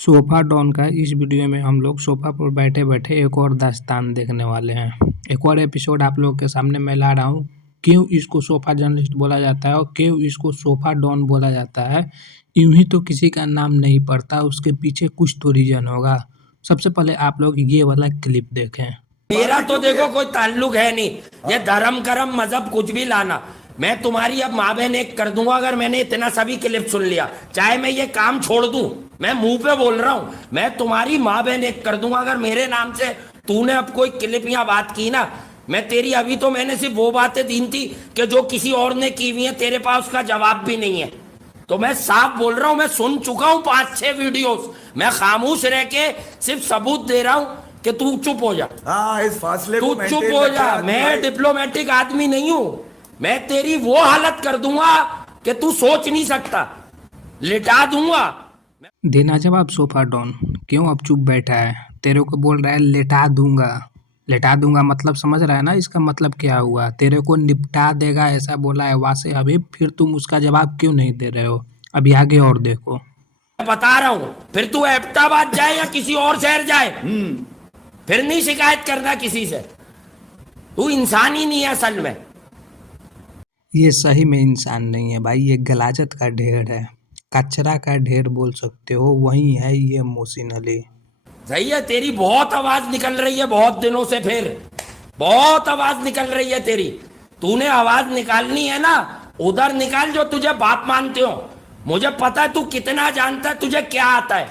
Sofa don का इस video में हम लोग सोफा पर बैठे बैठे एक और दास्तान देखने वाले हैं। एक और एपिसोड आप लोगों के सामने मैं ला रहा हूँ। क्यों इसको सोफा जर्नलिस्ट बोला जाता है और क्यों इसको सोफा डॉन बोला जाता है, यूं ही तो किसी का नाम नहीं पड़ता, उसके पीछे कुछ तो रीजन होगा। सबसे पहले आप लोग ये वाला क्लिप देखें। मेरा तो देखो कोई ताल्लुक है नहीं, ये धर्म करम मजहब कुछ भी लाना। मैं तुम्हारी अब माँ बहन एक कर दूंगा अगर मैंने इतना सभी क्लिप सुन लिया, चाहे मैं ये काम छोड़ दूं। मैं मुंह पे बोल रहा हूं, मैं तुम्हारी माँ बहन एक कर दूंगा अगर मेरे नाम से तूने अब कोई क्लिप या बात की ना। मैं तेरी अभी तो मैंने सिर्फ वो बातें दी थी कि जो किसी और ने की हुई है, तेरे पास उसका जवाब भी नहीं है। तो मैं साफ बोल रहा हूं, मैं सुन चुका हूं 5-6 वीडियोस। मैं खामोश रह के सिर्फ सबूत दे रहा हूं कि तू चुप हो जा। हाँ, इस फासले तू को चुप हो जा। मैं डिप्लोमेटिक आदमी नहीं हूं। मैं तेरी वो हालत कर दूंगा कि तू सोच नहीं सकता, लिटा दूंगा। देना जवाब सोफा डॉन, क्यों अब चुप बैठा है? तेरे को बोल रहा है लेटा दूंगा। लेटा दूंगा मतलब समझ रहा है ना इसका मतलब क्या हुआ? तेरे को निपटा देगा ऐसा बोला है वासे हबीब, फिर तुम उसका जवाब क्यों नहीं दे रहे हो? अभी आगे और देखो। मैं बता रहा हूं, फिर तू एबटाबाद जाए या किसी और शहर जाए, फिर नहीं शिकायत करना किसी से। तू इंसान ही नहीं है असल में। ये सही में इंसान नहीं है भाई, ये गलाजत का ढेर है, कचरा का ढेर बोल सकते हो, वही है ये मोहसिन अली। सही है, तेरी बहुत आवाज निकल रही है बहुत दिनों से, फिर बहुत आवाज निकल रही है तेरी। तूने आवाज निकालनी है ना, उधर निकाल जो तुझे बाप मानते हो। मुझे पता है तू कितना जानता है, तुझे क्या आता है।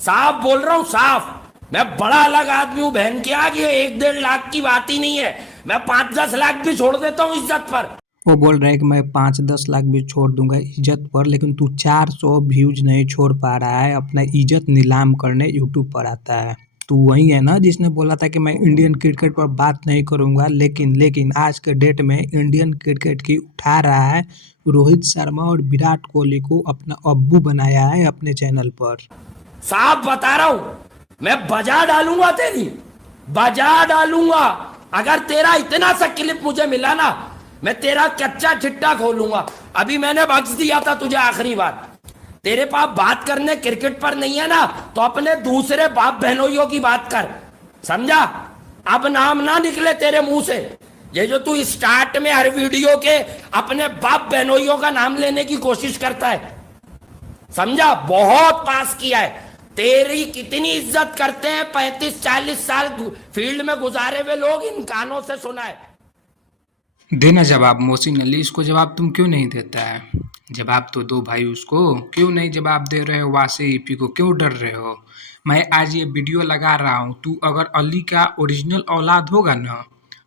साफ बोल रहा हूं, साफ। मैं बड़ा अलग आदमी हूं, बहन के आगे 1-1.5 लाख की बात ही नहीं है। मैं 5-10 लाख भी छोड़ देता हूं इज्जत पर। वो बोल रहा है कि मैं 5-10 लाख भी छोड़ दूंगा इज्जत पर, लेकिन तू 400 व्यूज नहीं छोड़ पा रहा है, अपना इज्जत नीलाम करने यूट्यूब पर आता है। तू वही है ना जिसने बोला था कि मैं इंडियन क्रिकेट पर बात नहीं करूंगा, लेकिन आज के डेट में इंडियन क्रिकेट की उठा रहा है। रोहित शर्मा और विराट कोहली को अपना अब्बू बनाया है अपने चैनल पर। साफ बता रहा हूं, मैं बजा डालूंगा तेरी, बजा डालूंगा। अगर तेरा इतना सा क्लिप मुझे मिला ना, मैं तेरा कच्चा चिट्टा खोलूंगा। अभी मैंने बख्श दिया था तुझे आखिरी बार। तेरे पास बात करने क्रिकेट पर नहीं है ना, तो अपने दूसरे बाप बहनोइयों की बात कर, समझा? अब नाम ना निकले तेरे मुंह से। ये जो तू स्टार्ट में हर वीडियो के अपने बाप बहनोइयों का नाम लेने की कोशिश करता है, समझा? बहुत पास किया है। तेरी कितनी इज्जत करते हैं 35-40 साल फील्ड में गुजारे हुए लोग, इन कानों से सुना है। देना जवाब मोहसिन अली, इसको जवाब तुम क्यों नहीं देता है? जवाब तो दो भाई उसको, क्यों नहीं जवाब दे रहे हो? वासे ईपी को क्यों डर रहे हो? मैं आज ये वीडियो लगा रहा हूँ, तू अगर अली का ओरिजिनल औलाद होगा ना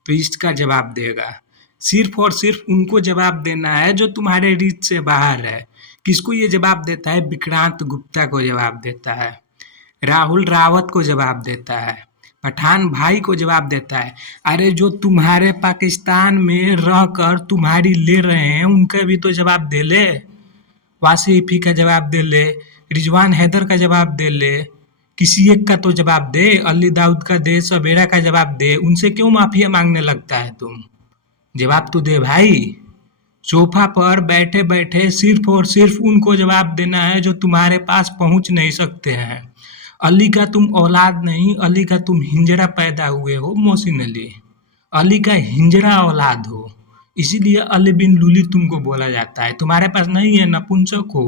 तो इसका जवाब देगा। सिर्फ और सिर्फ उनको जवाब देना है जो तुम्हारे रीच से बाहर है। किसको ये जवाब देता है? विक्रांत गुप्ता को जवाब देता है, राहुल रावत को जवाब देता है, पठान भाई को जवाब देता है। अरे जो तुम्हारे पाकिस्तान में रहकर तुम्हारी ले रहे हैं उनका भी तो जवाब दे ले। वासीफी का जवाब दे ले, रिजवान हैदर का जवाब दे ले, किसी एक का तो जवाब दे, अली दाऊद का दे, सबेरा का जवाब दे। उनसे क्यों माफिया मांगने लगता है तुम? जवाब तो दे भाई। सोफा पर बैठे बैठे सिर्फ और सिर्फ उनको जवाब देना है जो तुम्हारे पास पहुंच नहीं सकते हैं। अली का तुम औलाद नहीं, अली का तुम हिंजरा पैदा हुए हो मोहसिन अली। अली का हिंजरा औलाद हो, इसीलिए अली बिन लूली तुमको बोला जाता है। तुम्हारे पास नहीं है, नपुंसक हो।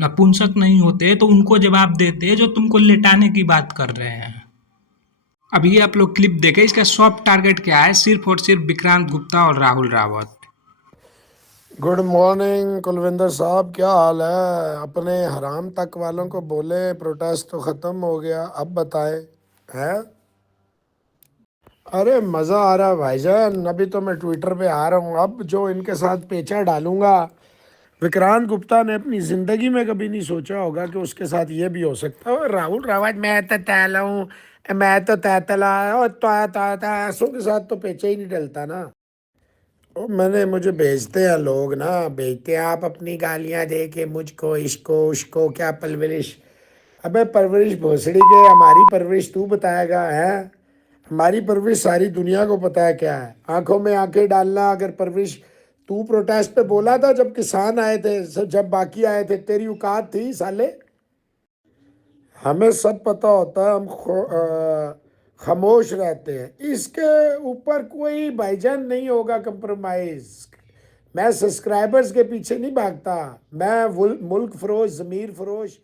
नपुंसक नहीं होते तो उनको जवाब देते जो तुमको लेटाने की बात कर रहे हैं। अब ये आप लोग क्लिप देखें, इसका सॉफ्ट टारगेट क्या है? सिर्फ और सिर्फ विक्रांत गुप्ता और राहुल रावत। गुड मॉर्निंग कुलविंदर साहब, क्या हाल है? अपने हराम तक वालों को बोले प्रोटेस्ट तो ख़त्म हो गया, अब बताए हैं? अरे मज़ा आ रहा है भाईजान। अभी तो मैं ट्विटर पे आ रहा हूँ, अब जो इनके साथ पेचा डालूंगा। विक्रांत गुप्ता ने अपनी ज़िंदगी में कभी नहीं सोचा होगा कि उसके साथ ये भी हो सकता है। राहुल रावत, मैं तो तैला हूँ, मैं तो तैतला, और तो ऐसों के साथ तो पेचा ही नहीं डलता ना। मुझे भेजते हैं लोग ना, भेजते हैं आप अपनी गालियां दे के मुझको, इसको उसको, क्या परवरिश। अबे परवरिश भोसड़ी के, हमारी परवरिश तू बताएगा है? हमारी परवरिश सारी दुनिया को पता है क्या है। आंखों में आंखें डालना अगर परवरिश। तू प्रोटेस्ट पे बोला था जब किसान आए थे, जब बाकी आए थे, तेरी औकात थी साले? हमें सब पता होता है, हम खामोश रहते हैं। इसके ऊपर कोई भाईजान नहीं होगा कंप्रोमाइज। मैं सब्सक्राइबर्स के पीछे नहीं भागता, मैं मुल्क फरोश, ज़मीर फरोश।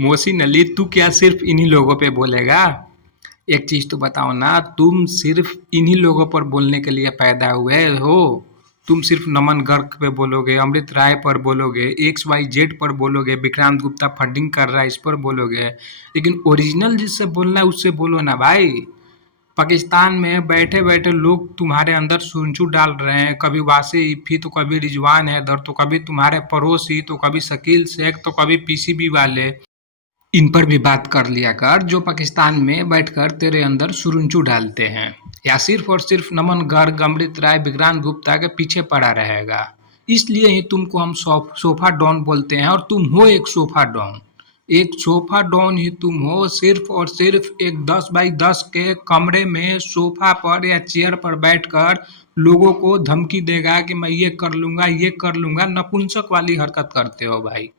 मोहसिन अली, तू क्या सिर्फ इन्हीं लोगों पे बोलेगा? एक चीज तो बताओ ना, तुम सिर्फ इन्हीं लोगों पर बोलने के लिए पैदा हुए हो? तुम सिर्फ नमन गर्ग पे बोलोगे, अमृत राय पर बोलोगे, एक्स वाई जेड पर बोलोगे, विक्रांत गुप्ता फंडिंग कर रहा है इस पर बोलोगे, लेकिन ओरिजिनल जिससे बोलना है उससे बोलो ना भाई। पाकिस्तान में बैठे बैठे लोग तुम्हारे अंदर सुरंचू डाल रहे हैं, कभी वासे इफ़ी तो कभी रिजवान हैदर तो कभी तुम्हारे पड़ोसी तो कभी शकील शेख तो कभी पीसीबी वाले। इन पर भी बात कर लिया कर जो पाकिस्तान में बैठकर तेरे अंदर सुरंचू डालते हैं, या सिर्फ और सिर्फ नमन गर्ग, अमृत राय, विक्रांत गुप्ता के पीछे पड़ा रहेगा। इसलिए ही तुमको हम सोफा डॉन बोलते हैं, और तुम हो एक सोफा डॉन। एक सोफा डॉन ही तुम हो, सिर्फ और सिर्फ एक 10 बाई 10 के कमरे में सोफा पर या चेयर पर बैठकर लोगों को धमकी देगा कि मैं ये कर लूंगा, ये कर लूंगा। नपुंसक वाली हरकत करते हो भाई।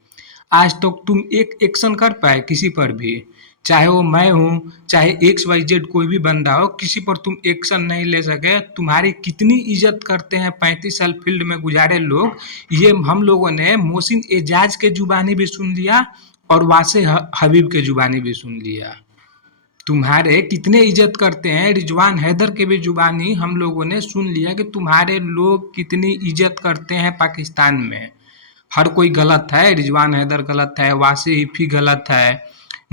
आज तक तुम एक एक्शन कर पाए किसी पर भी? चाहे वो मैं हूँ, चाहे एक्स वाई जेड कोई भी बंदा हो, किसी पर तुम एक्शन नहीं ले सके। तुम्हारी कितनी इज्जत करते हैं 35 साल फील्ड में गुजारे लोग, ये हम लोगों ने मोहसिन एजाज के जुबानी भी सुन लिया और वासे हबीब के जुबानी भी सुन लिया। तुम्हारे कितने इज्जत करते हैं रिजवान हैदर के भी जुबानी हम लोगों ने सुन लिया कि तुम्हारे लोग कितनी इज्जत करते हैं पाकिस्तान में। हर कोई गलत है, रिजवान हैदर गलत है, वासी इफ़ी गलत है,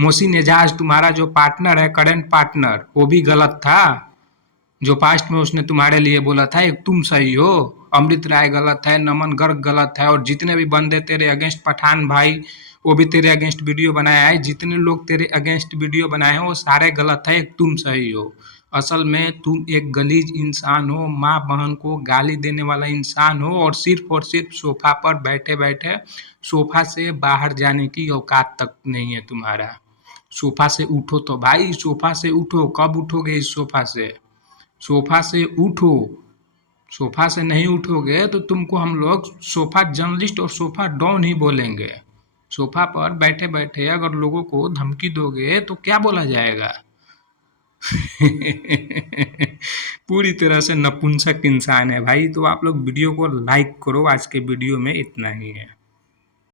मोहसिन एजाज तुम्हारा जो पार्टनर है, करंट पार्टनर, वो भी गलत था। जो पास्ट में उसने तुम्हारे लिए बोला था एक तुम सही हो। अमृत राय गलत है, नमन गर्ग गलत है, और जितने भी बंदे तेरे अगेंस्ट, पठान भाई वो भी तेरे अगेंस्ट वीडियो बनाया है, जितने लोग तेरे अगेंस्ट वीडियो बनाए हैं वो सारे गलत है, एक तुम सही हो। असल में तुम एक गलीज इंसान हो, माँ बहन को गाली देने वाला इंसान हो, और सिर्फ सोफा पर बैठे बैठे, सोफा से बाहर जाने की औकात तक नहीं है तुम्हारा। सोफा से उठो तो भाई, सोफा से उठो। कब उठोगे इस सोफा से? सोफा से उठो। सोफा से नहीं उठोगे तो तुमको हम लोग सोफा जर्नलिस्ट और सोफा डॉन ही बोलेंगे। सोफा पर बैठे बैठे अगर लोगों को धमकी दोगे तो क्या बोला जाएगा? पूरी तरह से नपुंसक इंसान है भाई। तो आप लोग वीडियो को लाइक करो, आज के वीडियो में इतना ही है।